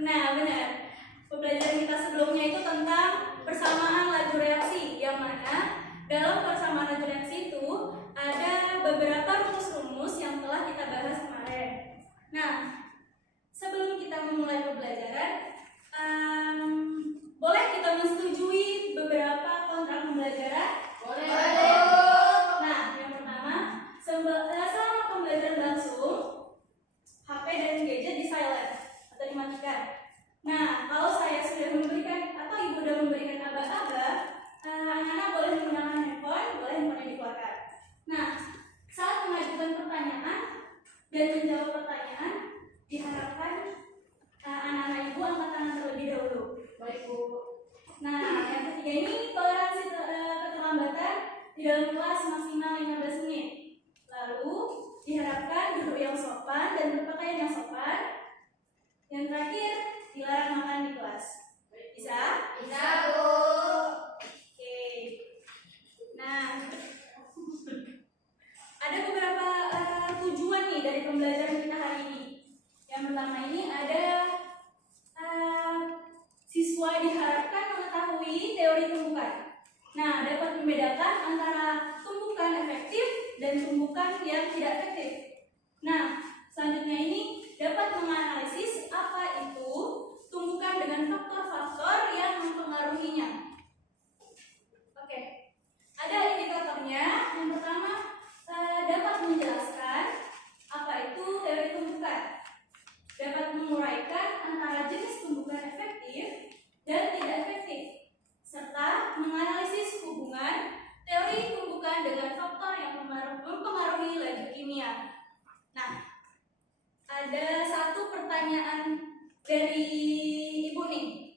Nah, benar. Pembelajaran kita sebelumnya itu tentang persamaan laju reaksi, yang mana dalam persamaan laju reaksi itu ada beberapa rumus-rumus yang telah kita bahas kemarin. Nah, sebelum kita memulai pembelajaran, boleh kita menyetujui beberapa kontrak pembelajaran? Boleh. Nah, yang pertama, selama pembelajaran langsung, HP dan gadget di silent atau dimatikan. Nah, kalau saya sudah memberikan atau ibu sudah memberikan aba-aba, anak-anak boleh menggunakan handphone, boleh handphone dikeluarkan. Nah, saat mengajukan pertanyaan dan menjawab pertanyaan, diharapkan anak-anak ibu angkat tangan terlebih dahulu. Baik, Bu. Nah, yang ketiga ini toleransi keterlambatan di dalam kelas maksimal 15 menit. Lalu diharapkan duduk yang sopan dan berpakaian yang sopan. Yang terakhir, dilarang makan di kelas. Bisa? Bisa, Bu. Oke. Nah, ada beberapa tujuan nih dari pembelajaran kita hari ini. Yang pertama ini ada siswa diharapkan mengetahui teori tumbukan. Nah, dapat membedakan antara tumbukan efektif dan tumbukan yang tidak efektif. Nah, selanjutnya ini dapat menganalisis apa itu tumbukan dengan faktor-faktor yang mempengaruhinya. Oke, ada indikatornya. Yang pertama, dapat menjelaskan apa itu teori tumbukan. Dapat menguraikan antara jenis tumbukan efektif dan tidak efektif, serta menganalisis hubungan teori tumbukan dengan faktor yang mempengaruhi laju kimia. Nah, ada satu pertanyaan dari ibu nih.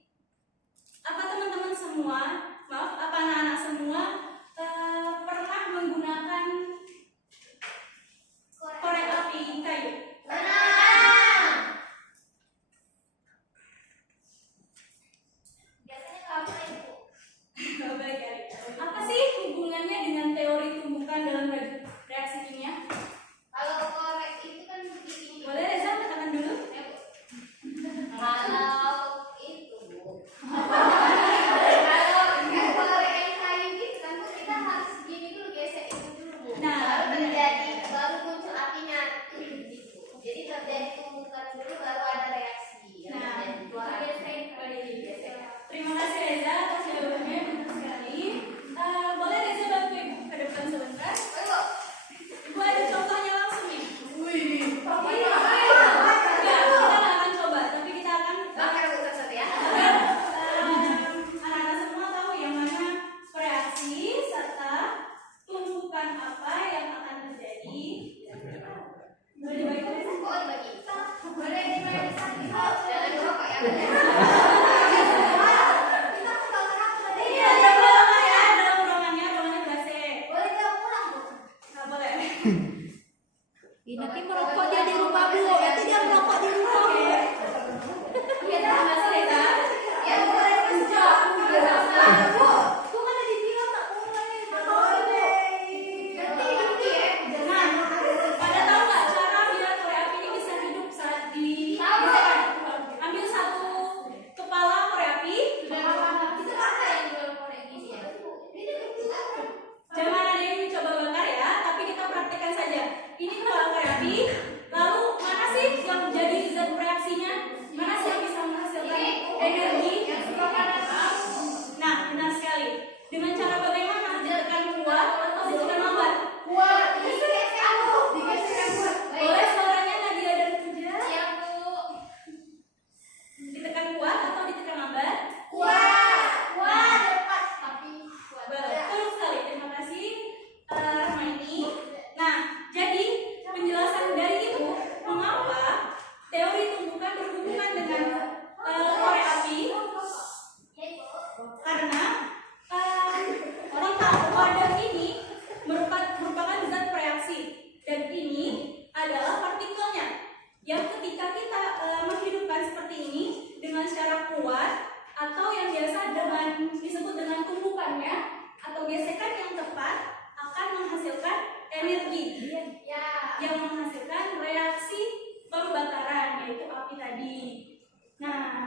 Apa teman-teman semua, apa anak-anak semua pernah menggunakan korek api kayu? Apa sih hubungannya dengan teori tumbukan dalam reaksi kimia? Kalau korek itu kan begini. Boleh Reza katakan dulu? Kalau itu, Bu. Kalau korek yang kayu gitu kan, Bu, kita harus gini dulu, gesek itu dulu, Bu. Nah, baru terjadi, baru muncul apinya gitu. Jadi terjadi tumbukan dulu, baru ada reaksi. Nah, Gesek. terima kasih Reza atas jawabannya, benar sekali. Boleh Reza bantu ibu ke depan sebentar? Ayo. Ibu ada contohnya langsung nih. Wih. Ya, kita nggak akan coba, tapi kita akan Bakar Bu satu ya. agar anak-anak semua tahu yang mana reaksi serta tumbukan apa yang akan terjadi. Boleh dibagi Reza? Oh, dibagi. Boleh dibagi satu. Jangan lupa ya. Iya, dalam ruangan ya, dalam ruangannya ber-AC. Boleh dibawa pulang, Bu. Nggak boleh. Nanti merokok dia di rumah, Bu. Nanti dia merokok di rumah. Oke. Iya, terima kasih Reza. Ya, boleh masuk. Bu. Bu kan ada bilang tak boleh. Ganti ya. Nah, pada tahu nggak cara biar korek api ini bisa hidup saat di Tahu. misalkan ambil satu kepala korek api, Itu apa yang jual korek gini ya? jangan ada yang mencoba bakar ya, tapi kita praktekkan saja. Ini kepala korek api, lalu mana sih yang menjadi zat reaksinya? Mana sih yang bisa menghasilkan energi? Nah, benar sekali. Dengan cara bagaimana? Ditekan kuat atau ditekan lambat? Kuat. Digeser aku. Digeser kuat. Boleh suaranya Nadia dan Puja? Siap, Bu. Ditekan kuat atau ditekan lambat? Kuat. Kuat. Cepat. Tapi kuat. Betul sekali, terima kasih Rahmaini. Nah, jadi penjelasan dari itu mengapa teori tumbukan berhubungan dengan korek api, karena orang tahu wadah ini merupakan zat reaksi, dan ini adalah partikelnya yang ketika kita menghidupkan seperti ini dengan secara kuat atau yang biasa disebut dengan tumbukannya atau gesekan yang tepat akan menghasilkan energi yang menghasilkan reaksi pembakaran, yaitu api tadi. Nah,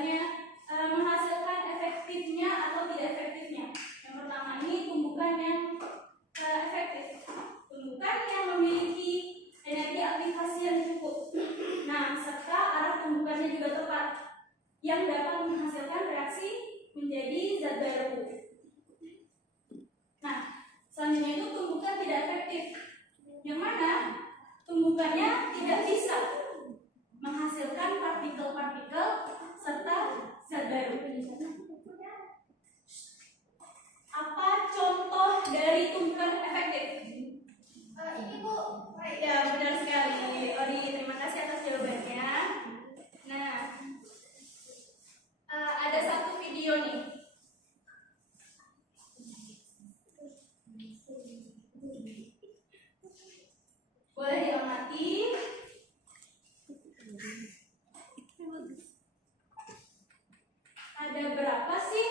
tumbukannya menghasilkan efektifnya atau tidak efektifnya. Yang pertama ini tumbukan yang efektif, tumbukan yang memiliki energi aktivasi yang cukup. Nah, serta arah tumbukannya juga tepat, yang dapat menghasilkan reaksi menjadi zat baru. Nah, selanjutnya itu tumbukan tidak efektif, yang mana tumbukannya tidak bisa menghasilkan partikel-partikel serta zat baru. Apa contoh dari tumbukan efektif? Ini Bu. Ya, benar sekali. Ori, terima kasih atas jawabannya. Nah, ada satu video nih. Boleh diamati. Ada berapa sih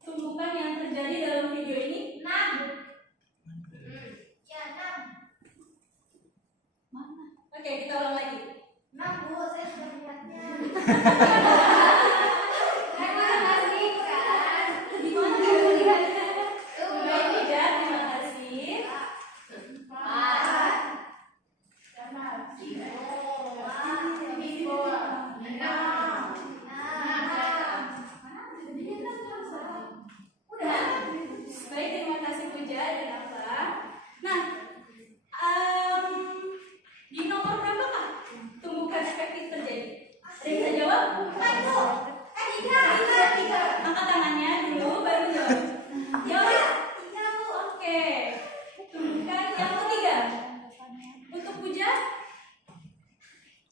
tumbukan yang terjadi dalam video ini? 6. Ya, 6. Oke, kita ulang lagi. 6 Bu, saya sudah melihatnya. Terima kasih kan. Di mana kamu lihatnya? Tuh, Baik, tidak. Terima kasih. 4. Sama. 3. Ini Bu. 6. Udah. Baik, terima kasih Puja dan Alfa. Nah, di nomor berapa Kak tumbukan efektif terjadi? Ada yang bisa jawab? 4 Bu. 3. Angkat tangannya dulu, baru jawab. Jawab. 3 Bu. Oke. Tumbukan yang ketiga. Untuk Puja?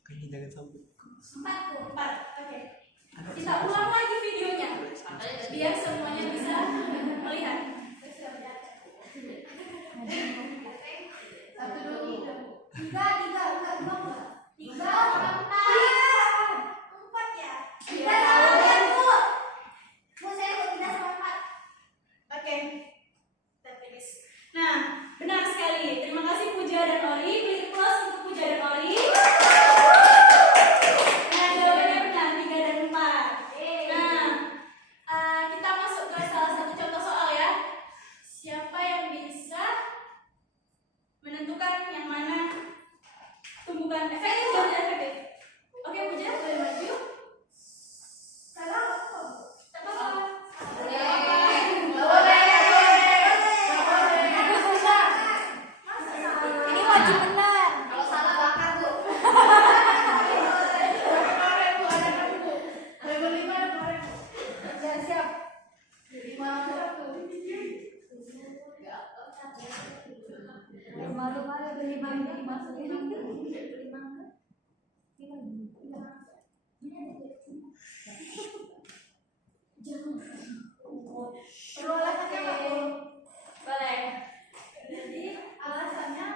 Kayaknya jangan sampai. 4 Bu. 4. Oke. Kita ulang lagi videonya biar semuanya bisa melihat. 1, 2, 3. 3. 4 ya. Iya. Bu. Bu, saya mau 3 sama 4. Oke. Kita finish. Nah, benar sekali. Terima kasih Puja dan Ori. Beri plus untuk Puja dan Ori. Nah, jawabannya benar 3 dan 4. Nah, kita masuk ke salah satu contoh soal ya. Siapa yang bisa menentukan yang mana tumbukan efektif dan tidak efektif? Oke, Puja, boleh maju. Salah apa? Tak apa-apa. Ini wajib benar. Kalau salah bakar Bu. Siap. Malu-malu beli mangga dimasukin. Perlu alasannya Pak Bu? Boleh. Jadi alasannya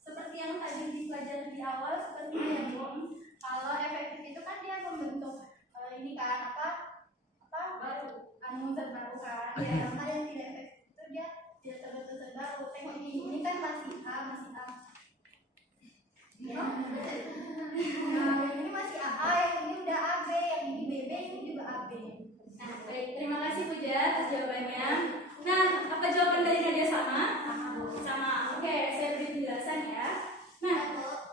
seperti yang tadi dipelajari di awal, seperti ya Bu. Kalau efektif itu kan dia membentuk ini kan apa baru zat baru kan. Ya, yang yang tidak efektif itu dia tidak terbentuk zat baru. Tengok ini kan masih A. Nah, yang ini masih AA, yang ini udah AB, yang ini BB, ini juga AB. Nah, baik, terima kasih Puja atas jawabannya. Nah, apa jawaban dari Nadia sama? Sama. Oke, saya beri penjelasan ya. Nah,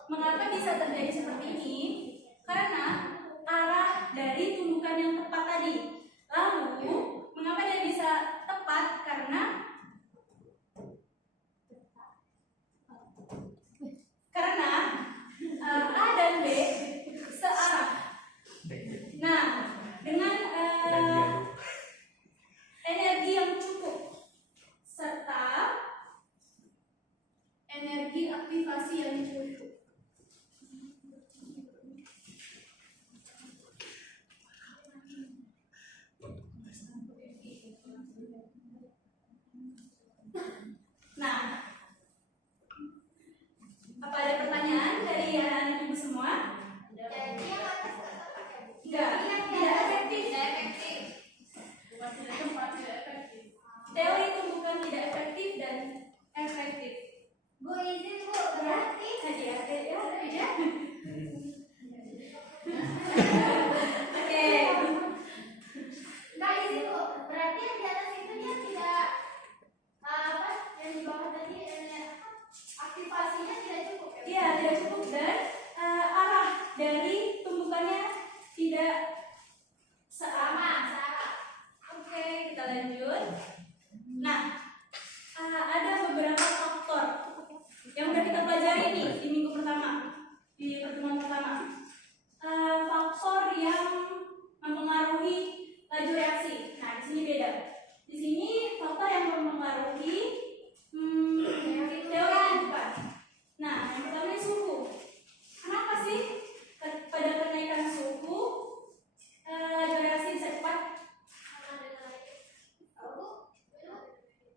mengapa bisa terjadi seperti ini? Karena arah dari tumbukan yang tepat tadi. Lalu, mengapa dia bisa tepat? Karena A dan B searah. Nah, dengan energi yang cukup serta energi aktivasi yang cukup. tidak cukup dan arah dari tumbukannya tidak sama. Oke, kita lanjut. Nah, ada beberapa faktor yang udah kita pelajari nih di minggu pertama, di pertemuan pertama. Faktor yang mempengaruhi laju reaksi. Nah, di sini beda. Di sini faktor yang mempengaruhi teori bukan. Nah, yang pertama ini suhu. Kenapa sih pada kenaikan suhu laju reaksi bisa cepat?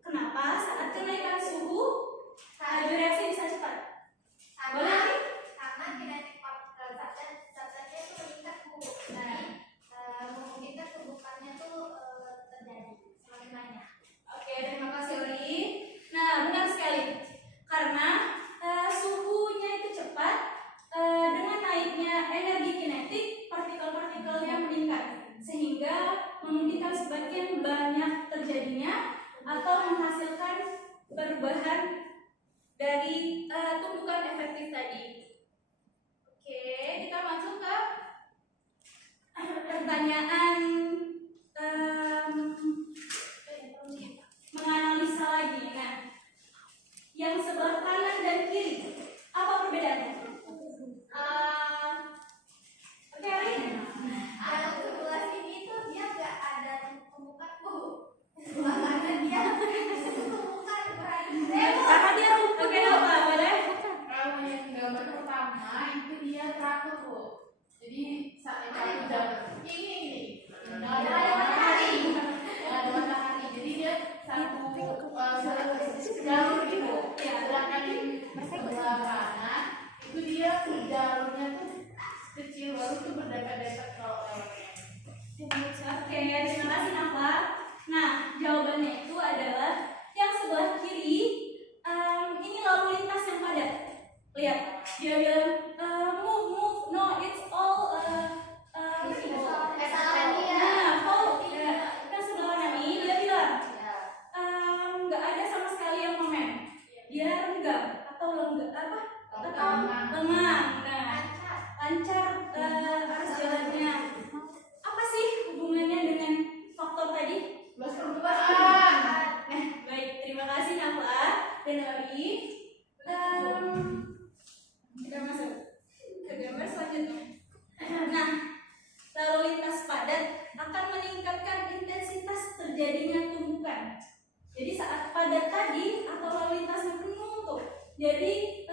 Kenapa saat kenaikan suhu laju reaksi bisa cepat? Boleh? Karena kinetik partikel zatnya itu meningkat Bu. Dan memungkinkan tumbukannya tuh terjadi semakin banyak. Oke, terima kasih Ori. Nah, benar sekali. Karena suhunya itu cepat, dengan naiknya energi kinetik, partikel-partikelnya meningkat, sehingga memungkinkan sebagian banyak terjadinya atau menghasilkan perubahan dari tumbukan efektif tadi. Oke, kita masuk ke pertanyaan menganalisa lagi. Nah, yang sebelah kanan dan kiri apa perbedaannya? Oke, Ari. Kalau sebelah sini tuh dia nggak ada tumbukan Bu. Makanya dia tumbukan Karena dia oke apa boleh? Kalau yang gambar pertama itu dia teratur Bu. Jadi saat itu jalur ini ada matahari. Jadi dia satu jalur itu. Sedangkan di sebelah kanan itu dia jalurnya tuh kecil baru tuh berdekat-dekat kalau lewatnya. Oke, terima kasih Nafa. Nah, jawabannya itu adalah yang sebelah kiri. Ini lalu lintas yang padat. Lihat, dia bilang move, no, it's all yang sebelah kanan ini dia bilang nggak ada sama sekali yang momen. Dia renggang atau lengang. Nah, lancar arus jalannya. Apa sih hubungannya dengan faktor tadi? Plus permukaan. Nah, baik, terima kasih Nafa dan Ori. Kita masuk ke gambar selanjutnya. Nah, lalu lintas padat akan meningkatkan intensitas terjadinya tumbukan. Jadi saat padat tadi atau lalu lintasnya penuh tuh, jadi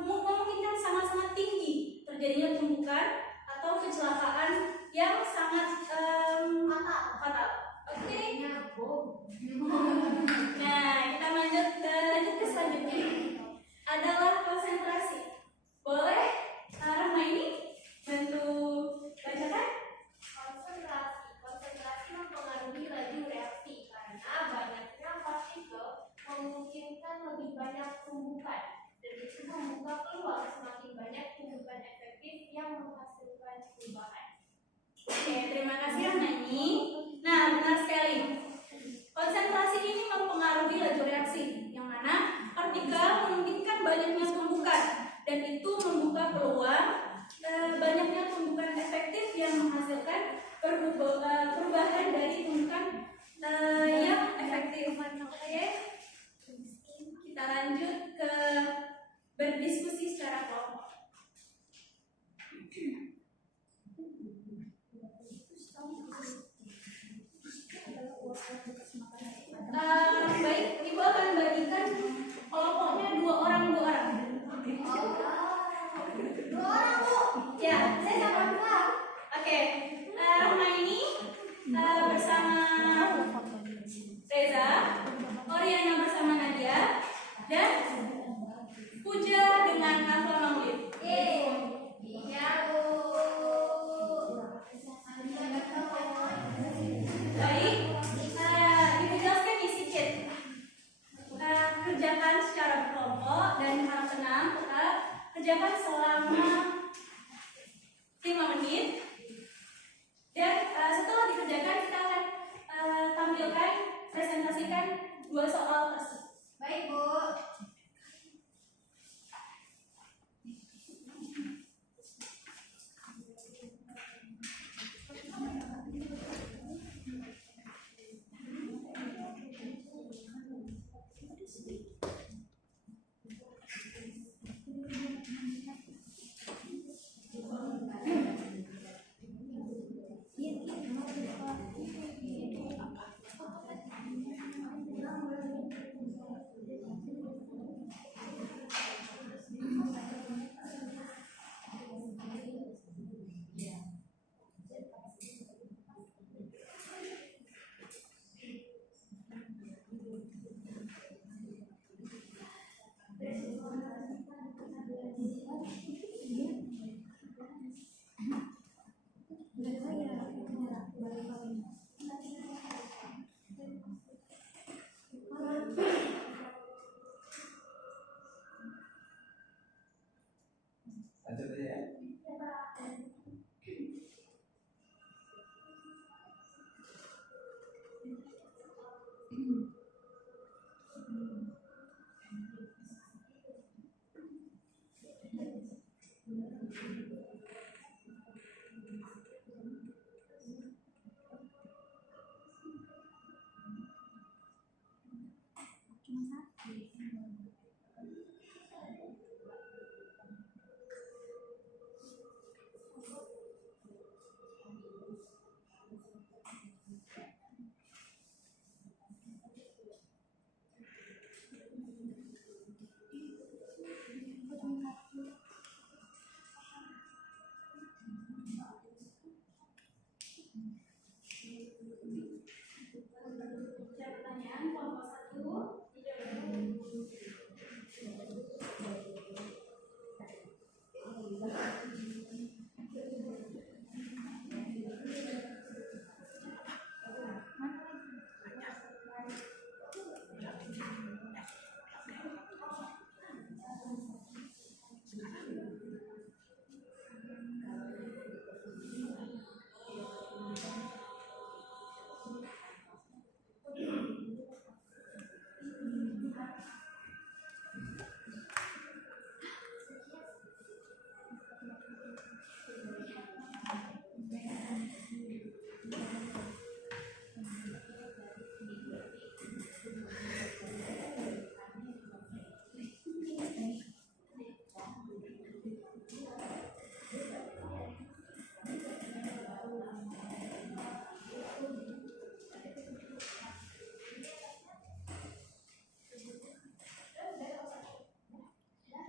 memungkinkan sangat-sangat tinggi terjadinya tumbukan atau kecelakaan yang sangat fatal. Oke. Nah, kita lanjut ke selanjutnya adalah konsentrasi. Boleh Rahma ini bantu bacakan? Konsentrasi mempengaruhi laju reaksi karena banyaknya partikel memungkinkan lebih banyak tumbukan dan itu membuka peluang semakin banyak tumbukan efektif yang menghasilkan perubahan. Oke, terima kasih Rahmani. Nah, benar sekali. Konsentrasi ini mempengaruhi laju reaksi, yang mana partikel memungkinkan banyaknya tumbukan dan itu membuka peluang banyaknya tumbukan efektif yang menghasilkan perubahan dari tumbukan yang efektif. Oke, kita lanjut ke berdiskusi secara kelompok. Baik, Ibu akan bagikan kelompoknya 2 orang. Dua orang Bu. Ya, Saya sama dua. oke. Rahma ini bersama Reza, Oriana bersama Nadia, dan Puja dengan Nafa Maulid. Iya Bu. Baik, Ibu jelaskan nih sedikit. Kerjakan secara berkelompok dan harap tenang, tetap kerjakan selama 5 menit. Dan setelah dikerjakan kita akan tampilkan, presentasikan 2 soal tersebut. Baik Bu. Lanjut aja ya. Ada pertanyaan kelompok 1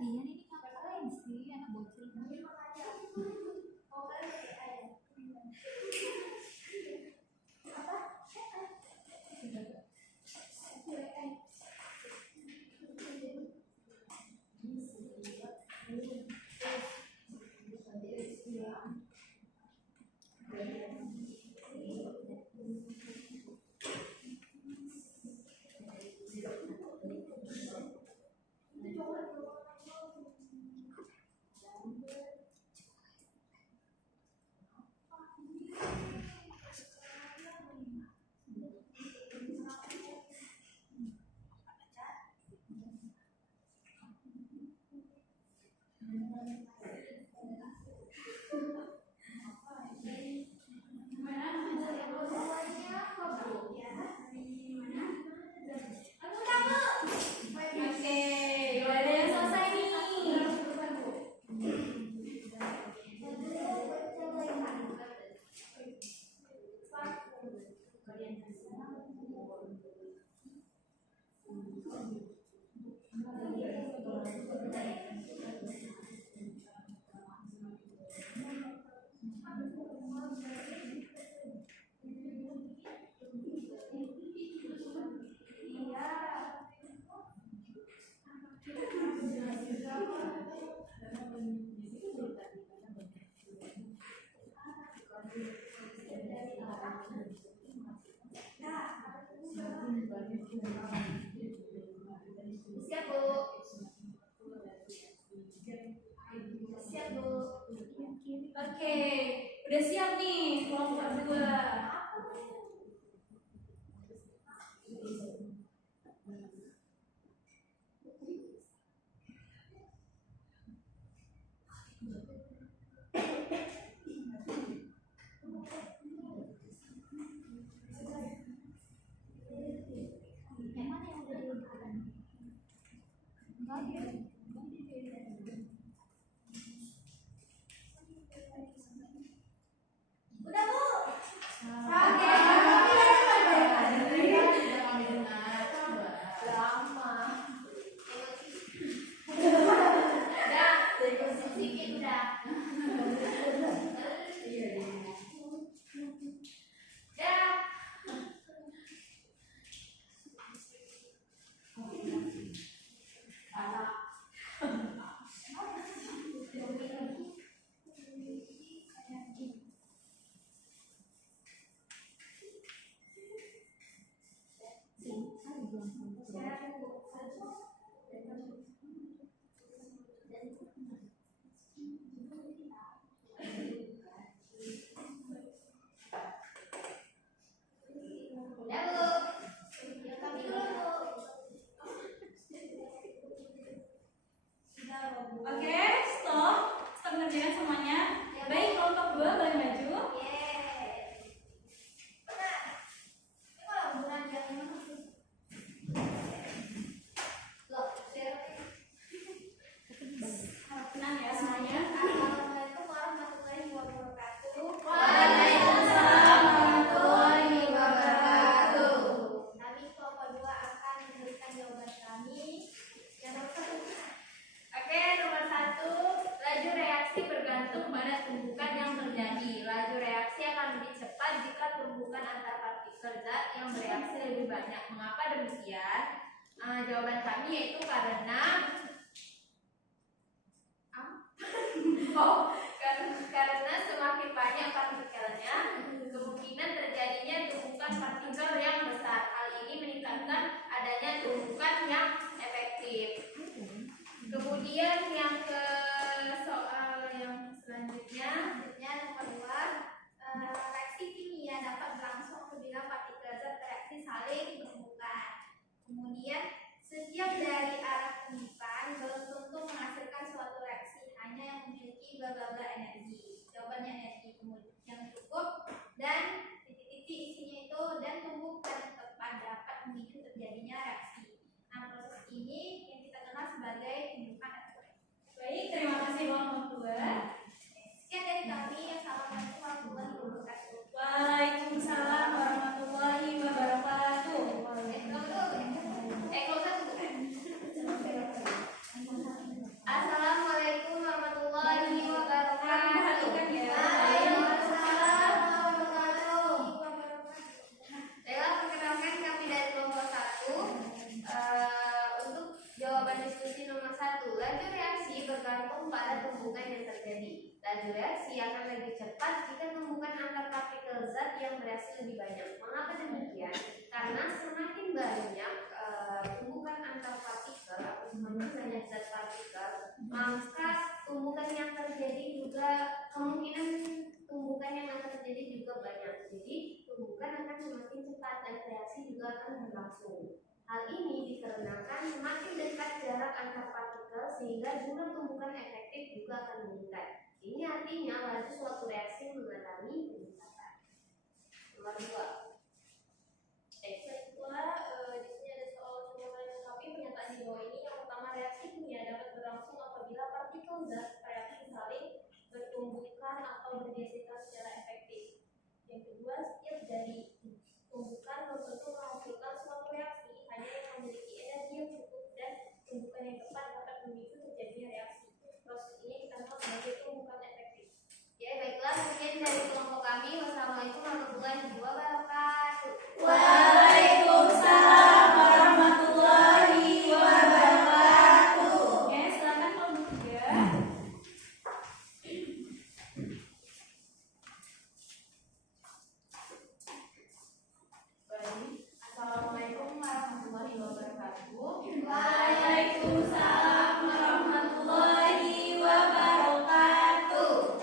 Iya ini ngapain sih anak bocil? Oke, udah ada yang selesai nih. Siap, Bu. Siap, Bu. Oke, udah siap nih kelompok 2. Yang mana yang udah diletakkan? Enggak ada. Udah, Bu. Oke. Lama. Udah, sedikit udah. Dah. pengerjaan semuanya. Baik, kelompok 2 boleh maju. Yeay. Benar. Ini kalau bukan yang mana sih? Loh, Tenang ya semuanya. Assalamualaikum warahmatullahi wabarakatuh. Waalaikumsalam warahmatullahi wabarakatuh. Kami kelompok 2 akan memberikan jawaban kami. Yang nomor 1. Oke, nomor 1, laju reaksi bergantung pada tumbukan yang terjadi. Laju reaksi akan lebih cepat jika tumbukan antar partikel zat yang bereaksi lebih banyak. Mengapa demikian? Jawaban kami yaitu karena karena semakin banyak partikelnya, kemungkinan terjadinya tumbukan partikel yang besar. Hal ini meningkatkan adanya tumbukan yang efektif. Kemudian yang ke soal yang selanjutnya, Nomor 2. Reaksi kimia dapat berlangsung apabila partikel zat bereaksi saling berhubungan. Kemudian, setiap dari arah tumbukan belum tentu menghasilkan suatu reaksi, hanya yang memiliki bla bla bla energi. Jawabannya energi kemudian yang cukup dan titik-titik isinya itu dan tumbukan yang tepat dapat memicu terjadinya reaksi. Nah, proses ini yang kita kenal sebagai tumbukan efektif. Baik, terima kasih kelompok 2. Sekian dari kami. Assalamualaikum warahmatullahi wabarakatuh. Waalaikumsalam warahmatullahi wabarakatuh. Assalamualaikum warahmatullahi wabarakatuh. Perhatikan ya. Waalaikumsalam warahmatullahi wabarakatuh. Baiklah, perkenalkan kami dari kelompok 1. Untuk jawaban diskusi nomor 1, laju reaksi bergantung pada tumbukan yang terjadi. Laju reaksi akan lebih cepat jika tumbukan antar partikel zat yang bereaksi lebih banyak. Mengapa demikian? Karena semakin banyak tumbukan antar partikel atau semakin banyak zat partikel, maka tumbukan yang terjadi juga kemungkinan tumbukan yang akan terjadi juga banyak. Jadi tumbukan akan semakin cepat dan reaksi juga akan berlangsung. Hal ini dikarenakan semakin dekat jarak antar partikel sehingga jumlah tumbukan efektif juga akan meningkat. Ini artinya laju suatu reaksi mengalami peningkatan. Nomor 2. Kedua, di sini ada soal jawaban yang lengkap. Pernyataan di bawah ini yang pertama, reaksi kimia dapat berlangsung apabila partikel zat reaksi saling bertumbukan atau bergesekan secara efektif. Yang kedua, setiap dari tumbukan belum tentu menghasilkan suatu reaksi, hanya yang memiliki energi yang cukup dan tumbukan yang tepat dapat memicu terjadinya reaksi. Proses ini kita kenal sebagai tumbukan efektif. Ya, baiklah, sekian dari kelompok kami. Wassalamualaikum warahmatullahi wabarakatuh. Waalaikumsalam warahmatullahi wabarakatuh. Oke, silakan kelompok 3. Baik. Assalamualaikum warahmatullahi wabarakatuh. Waalaikumsalam warahmatullahi wabarakatuh.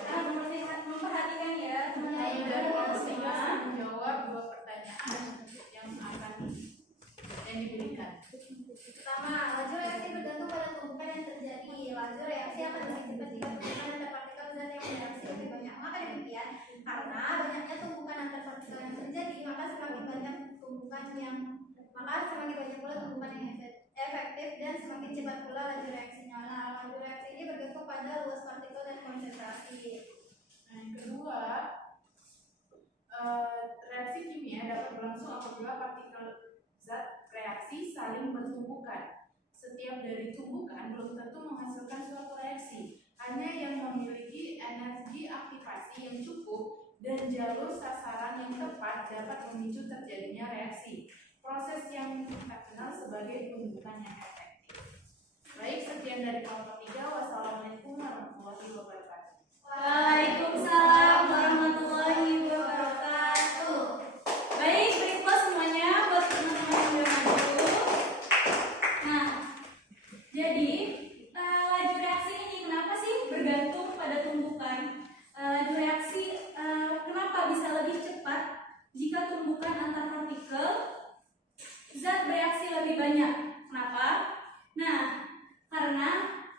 Memperhatikan ya Saya teman-teman dari kelompok 3 semua. menjawab 2 pertanyaan yang akan diberikan. Pertama, laju reaksi bergantung pada tumbukan yang terjadi. Laju reaksi akan lebih cepat jika tumbukan antar partikel zat yang bereaksi lebih banyak. Maka demikian, karena banyaknya tumbukan antar partikel yang terjadi, maka semakin banyak pula tumbukan yang efektif dan semakin cepat pula laju reaksinya. Nah, laju reaksi ini bergantung pada luas partikel dan konsentrasi. Nah, yang kedua, reaksi kimia dapat berlangsung apabila partikel zat reaksi saling bertumbukan. Setiap dari tumbukan belum tentu menghasilkan suatu reaksi, hanya yang memiliki energi aktivasi yang cukup dan jalur sasaran yang tepat dapat memicu terjadinya reaksi. Proses yang kita kenal sebagai tumbukan yang efektif. Baik, sekian dari kelompok 3. Wassalamualaikum warahmatullahi wabarakatuh. Waalaikumsalam warahmatullahi wabarakatuh. Baik, berikut semuanya buat teman-teman yang udah maju. Nah, jadi laju reaksi ini kenapa sih bergantung pada tumbukan? Laju reaksi kenapa bisa lebih cepat jika tumbukan antar partikel zat bereaksi lebih banyak? Kenapa? Nah, karena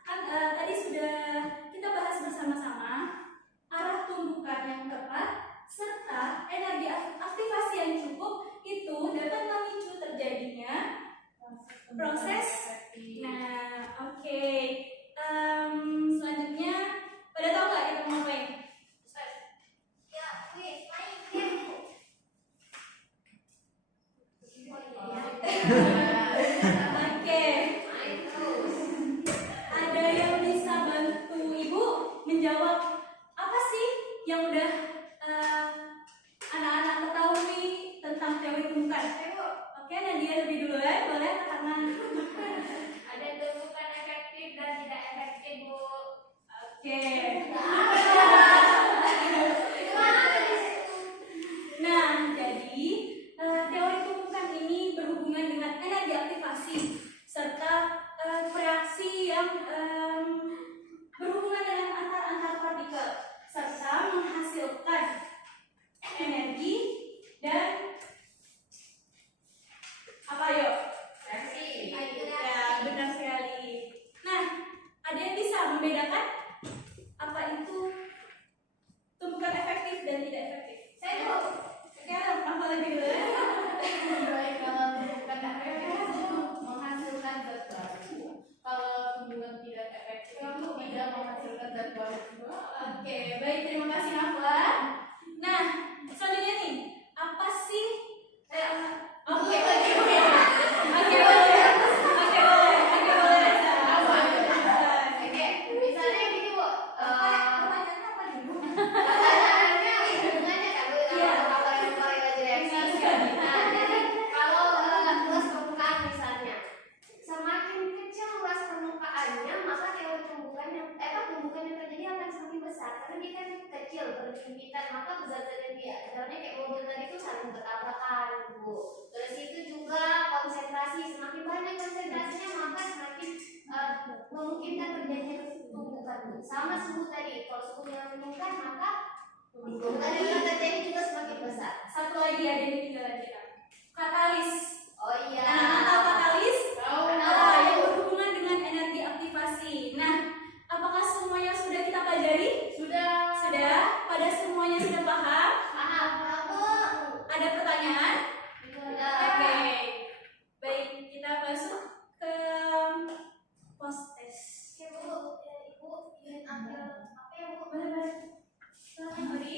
kan tadi sudah kita bahas bersama Oke. Main terus. Ada yang bisa bantu Ibu menjawab apa sih yang udah anak-anak ketahui tentang teori tumbukan? Oke, Nadia lebih duluan, boleh angkat tangan. Ada tumbukan efektif dan tidak efektif, Bu. Oke. Nah, jadi teori tumbukan ini berhubungan dengan energi aktivasi serta reaksi yang berhubungan dengan antar partikel serta menghasilkan energi dan apa yuk? Reaksi. Ya, benar sekali. Nah, ada yang bisa membedakan apa itu tumbukan efektif dan tidak efektif? Saya dulu. Oke, apa lagi dulu? Baik, kalau tumbukan efektif itu menghasilkan zat baru. Kalau tumbukan tidak efektif itu tidak menghasilkan zat baru. Oke, baik, terima kasih Nafla. Nah, selanjutnya nih, apa sih? Oke, boleh. Oke, misalnya gini Bu. Pertanyaannya apa dulu? Pertanyaannya hubungannya kan Bu Iya. kalau yang mulai lagi reaksi. Benar sekali. Nah, jadi kalau luas permukaan misalnya, semakin kecil luas permukaannya, maka teori tumbukan yang terjadi akan semakin besar karena dia kan kecil berhimpitan, maka zat-zat yang dia dalamnya kayak mobil tadi itu saling bertabrakan Bu. Terus itu juga konsentrasi, semakin banyak konsentrasinya maka semakin memungkinkan terjadinya tumbukan Bu. Sama suhu tadi, kalau suhunya meningkat maka tumbukan yang terjadi juga semakin besar. Satu lagi ada yang tinggal kita. Katalis. Oh iya. Nah, tahu katalis? Tahu. Yang berhubungan dengan energi aktivasi. Nah, apakah semuanya sudah kita pelajari? Sudah. Sudah? Pada semuanya sudah paham? Paham, Bu. Ada pertanyaan? Sudah. Oke. Baik, kita masuk ke post test. Oke, Bu. Ibu ingin ambil apa ya, Bu? Boleh. Silakan, Ori.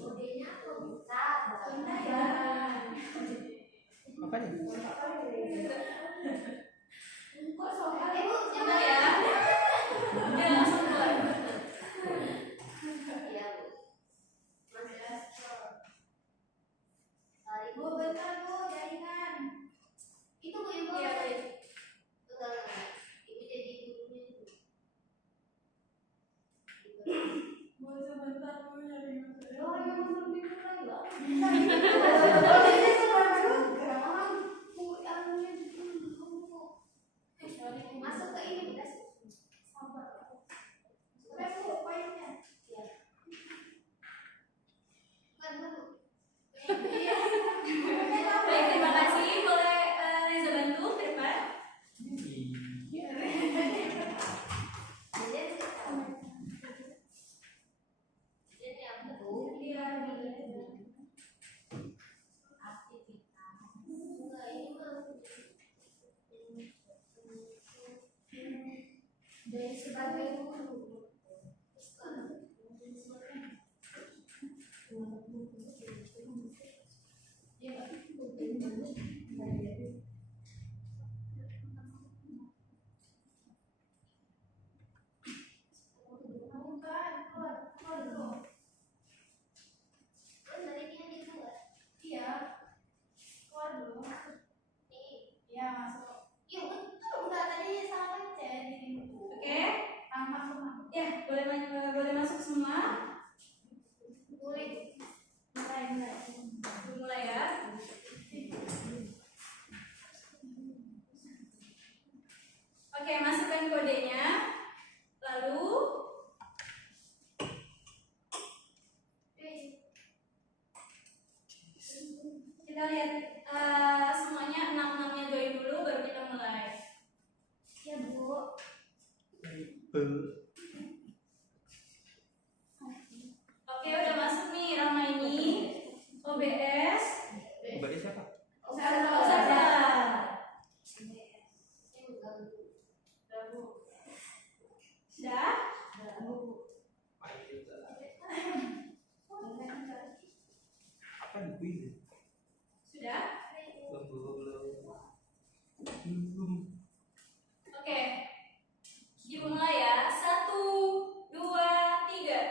Kodenya kok bisa? Apa nih? Ibu, Coba coba ya. ya. Ya, langsung keluar. Iya, Bu. Mas. Ibu, bentar Bu, jaringan. itu Bu, Ibu. Iya, baik. Enggak. Ibu jadi gurunya itu. Mau sebentar dulu nyari masalah. Oh, yang belum bikin lagi loh. Masuk ke ini, Bu. Sabar. Iya. Bukan, Bu. Baik, terima kasih. Boleh Reza bantu ke depan? Jadi apa tuh? Iya, Aktivitas. Enggak, ini mah. Dari sebagai guru. Terus dari dia gitu nggak? Iya. Keluar dulu. Nih. Iya, masuk. Iya betul, enggak tadi salah pencet ini. Oke. Tampak semua. Ya, boleh masuk semua. Boleh. Mulai ya. Oke, masukkan kodenya. Lalu kita lihat semuanya 6-6-nya join dulu baru kita mulai. Ya Bu. Oke, udah masuk nih Ramaini, OBS, Obatnya siapa? Saja. Sudah? Apa di kuis? Sudah? Belum. Oke. Dimulai ya. 1, 2, 3.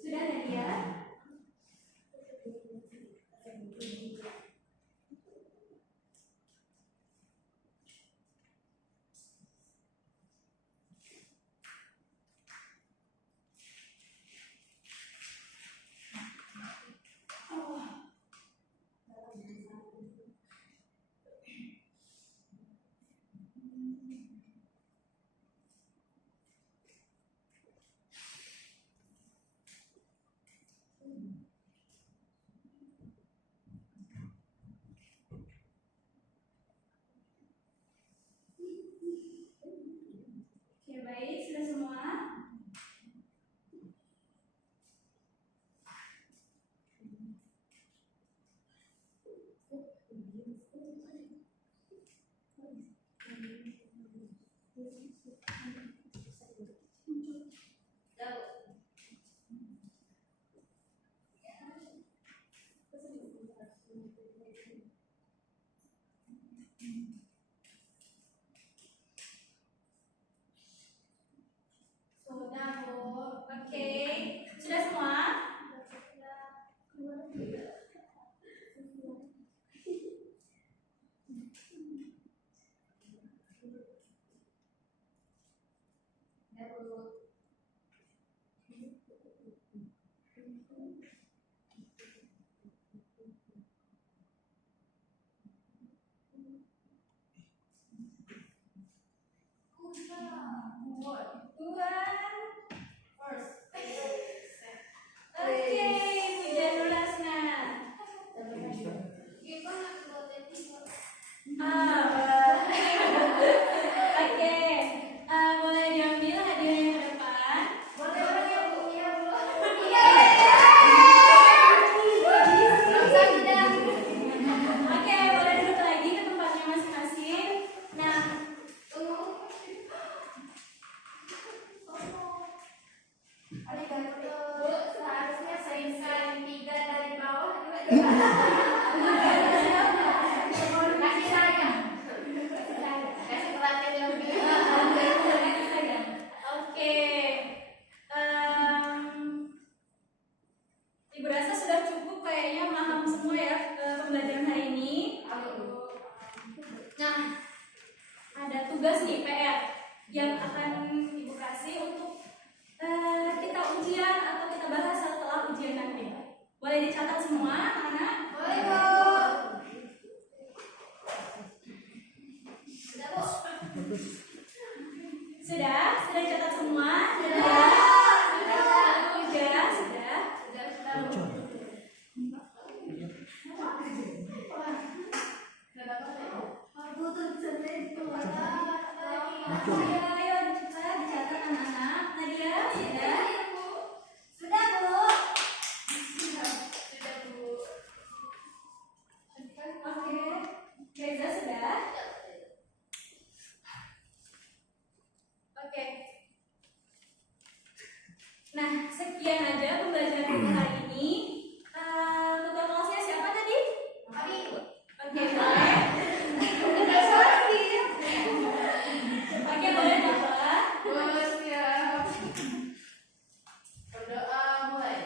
Sudah Nadia? Oke, baik, sudah semua? Sudah, Bu. Oke. Sudah semua? Oke, hujan Lasna. Oke, boleh diambil hadiahnya ke depan. Oke, boleh duduk lagi ke tempatnya masing-masing. Nah, Seharusnya sering-sering 3 dari bawah. Kasih sayang. Kasih perhatian lebih. oke. Ibu rasa sudah cukup kayaknya paham semua ya pembelajaran hari ini. Nah, ada tugas nih PR yang akan Ibu kasih untuk kita ujian atau kita bahas setelah ujian nanti. Boleh dicatat semua, anak-anak? Boleh, Bu. Sudah dicatat semua? Sudah? Sudah? Ayo cepat dicatat anak-anak. Nadia, sudah? Sudah, Bu. Oke. Reza sudah? pembelajaran kita hari ini. Tutor kelasnya siapa tadi? Abi, Oke, boleh. Oke, boleh Bapak. Bersiap. Berdoa mulai.